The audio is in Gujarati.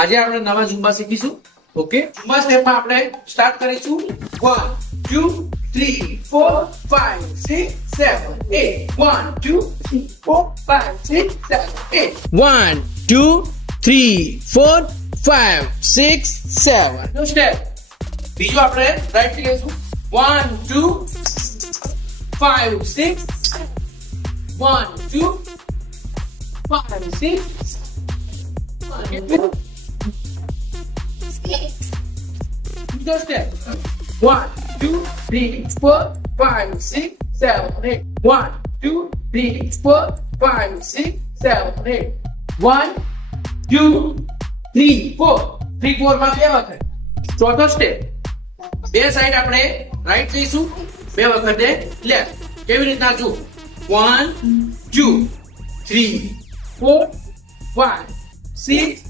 આજે આપણે નવા ઝુંબા શીખીશું. ઓકે, ઝુંબા સ્ટેપમાં આપણે સ્ટાર્ટ કરીશું 1 2 3 4 5 6 7 8 1 2 3 4 5 6 7 8 1 2 3 4 5 6 7 નો સ્ટેપ. બીજો આપણે રાઈટ થી લઈશું 1 2 5 6 1 2 5 6 બીજો સ્ટેપ 1 2 3 4 5 6 7 8 1 2 3 4 5 6 7 8 1 2 3 4 3 4 માં બે વખત. ચોથો સ્ટેપ બે સાઈડ આપણે રાઈટ જઈશું, બે વખતે લેફ્ટ. કેવી રીતના જો 1 2 3 4 5 6